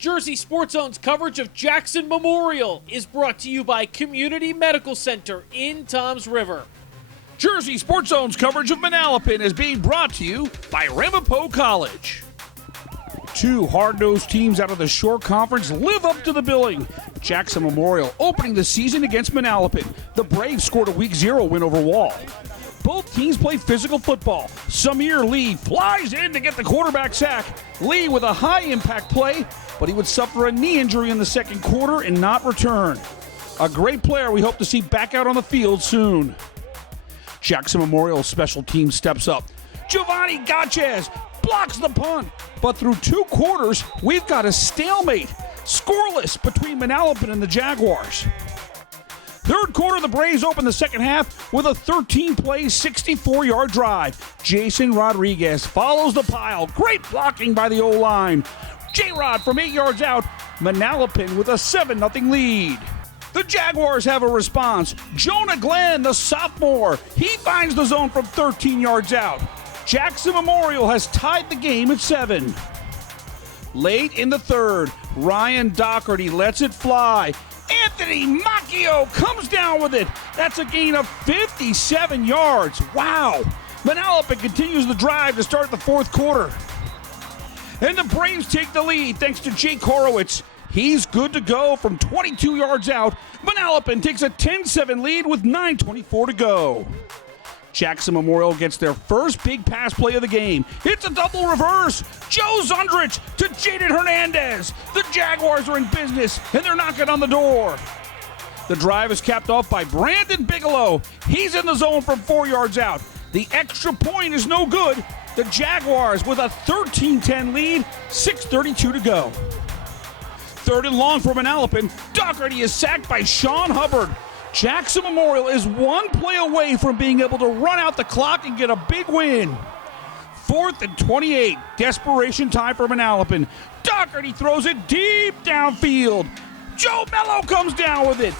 Jersey Sports Zone's coverage of Jackson Memorial is brought to you by Community Medical Center in Toms River. Jersey Sports Zone's coverage of Manalapan is being brought to you by Ramapo College. Two hard-nosed teams out of the Shore Conference live up to the billing. Jackson Memorial opening the season against Manalapan. The Braves scored a Week 0 win over Wall. Both teams play physical football. Samir Lee flies in to get the quarterback sack. Lee with a high-impact play, but he would suffer a knee injury in the second quarter and not return. A great player we hope to see back out on the field soon. Jackson Memorial special team steps up. Giovanni Gachez blocks the punt, but through 2 quarters, we've got a stalemate. Scoreless between Manalapan and the Jaguars. Third quarter, the Braves open the second half with a 13-play, 64-yard drive. Jason Rodriguez follows the pile. Great blocking by the O-line. J-Rod from 8 yards out. Manalapan with a 7-0 lead. The Jaguars have a response. Jonah Glenn, the sophomore. He finds the zone from 13 yards out. Jackson Memorial has tied the game at 7. Late in the third, Ryan Doherty lets it fly. Anthony Macchio comes down with it. That's a gain of 57 yards. Wow. Manalapan continues the drive to start the fourth quarter. And the Braves take the lead thanks to Jake Horowitz. He's good to go from 22 yards out. Manalapan takes a 10-7 lead with 9:24 to go. Jackson Memorial gets their first big pass play of the game. It's a double reverse. Joe Zundrich to Jaden Hernandez. The Jaguars are in business, and they're knocking on the door. The drive is capped off by Brandon Bigelow. He's in the zone from 4 yards out. The extra point is no good. The Jaguars with a 13-10 lead, 6:32 to go. Third and long for Manalapan. Doherty is sacked by Sean Hubbard. Jackson Memorial is 1 play away from being able to run out the clock and get a big win. 4th and 28, desperation time for Manalapan. Doherty throws it deep downfield. Joe Mello comes down with it.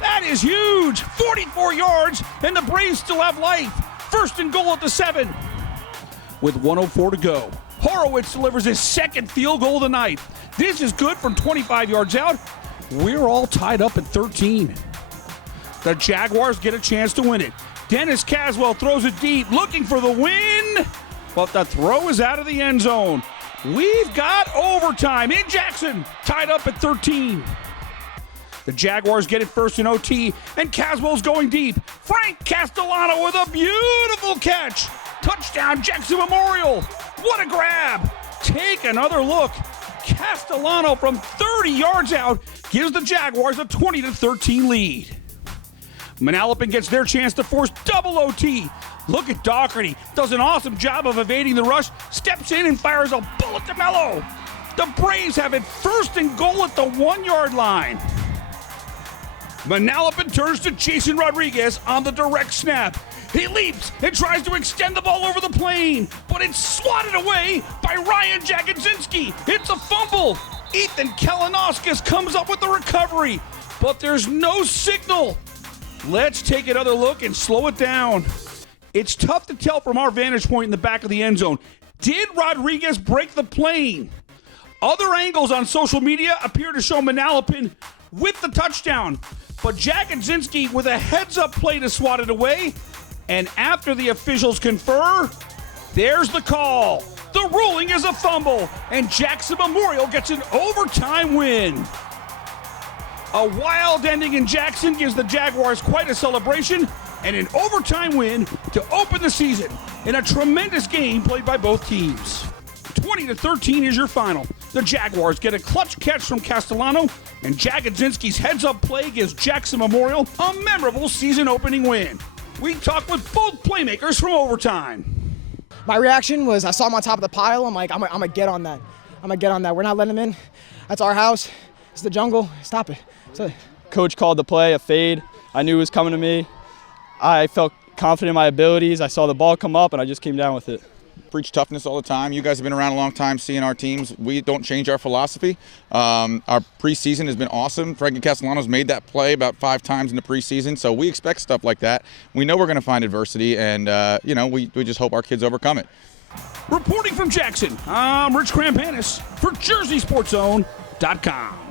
That is huge. 44 yards, and the Braves still have life. First and goal at the 7. With 1:04 to go, Horowitz delivers his second field goal of the night. This is good from 25 yards out. We're all tied up at 13. The Jaguars get a chance to win it. Dennis Caswell throws it deep, looking for the win, but the throw is out of the end zone. We've got overtime in Jackson, tied up at 13. The Jaguars get it first in OT, and Caswell's going deep. Frank Castellano with a beautiful catch. Touchdown, Jackson Memorial. What a grab. Take another look. Castellano from 30 yards out gives the Jaguars a 20-13 lead. Manalapan gets their chance to force double OT. Look at Doherty. Does an awesome job of evading the rush. Steps in and fires a bullet to Mello. The Braves have it first and goal at the 1-yard line. Manalapan turns to Jason Rodriguez on the direct snap. He leaps and tries to extend the ball over the plane, but it's swatted away by Ryan Jagodzinski. It's a fumble. Ethan Kalinoskis comes up with the recovery, but there's no signal. Let's take another look and slow it down. It's tough to tell from our vantage point in the back of the end zone. Did Rodriguez break the plane? Other angles on social media appear to show Manalapan with the touchdown, but Jagodzinski with a heads-up play to swat it away. And after the officials confer, there's the call. The ruling is a fumble, and Jackson Memorial gets an overtime win. A wild ending in Jackson gives the Jaguars quite a celebration and an overtime win to open the season in a tremendous game played by both teams. 20-13 is your final. The Jaguars get a clutch catch from Castellano, and Jagodzinski's heads-up play gives Jackson Memorial a memorable season-opening win. We talk with both playmakers from overtime. My reaction was I saw him on top of the pile. I'm like, I'm gonna get on that. I'm gonna get on that. We're not letting him in. That's our house. It's the jungle. Stop it. Coach called the play, a fade. I knew it was coming to me. I felt confident in my abilities. I saw the ball come up, and I just came down with it. Preach toughness all the time. You guys have been around a long time seeing our teams. We don't change our philosophy. Our preseason has been awesome. Frankie Castellano's made that play about 5 times in the preseason, so we expect stuff like that. We know we're going to find adversity, and we just hope our kids overcome it. Reporting from Jackson, I'm Rich Krampanis for Jersey Sports Zone JagsFootball.com.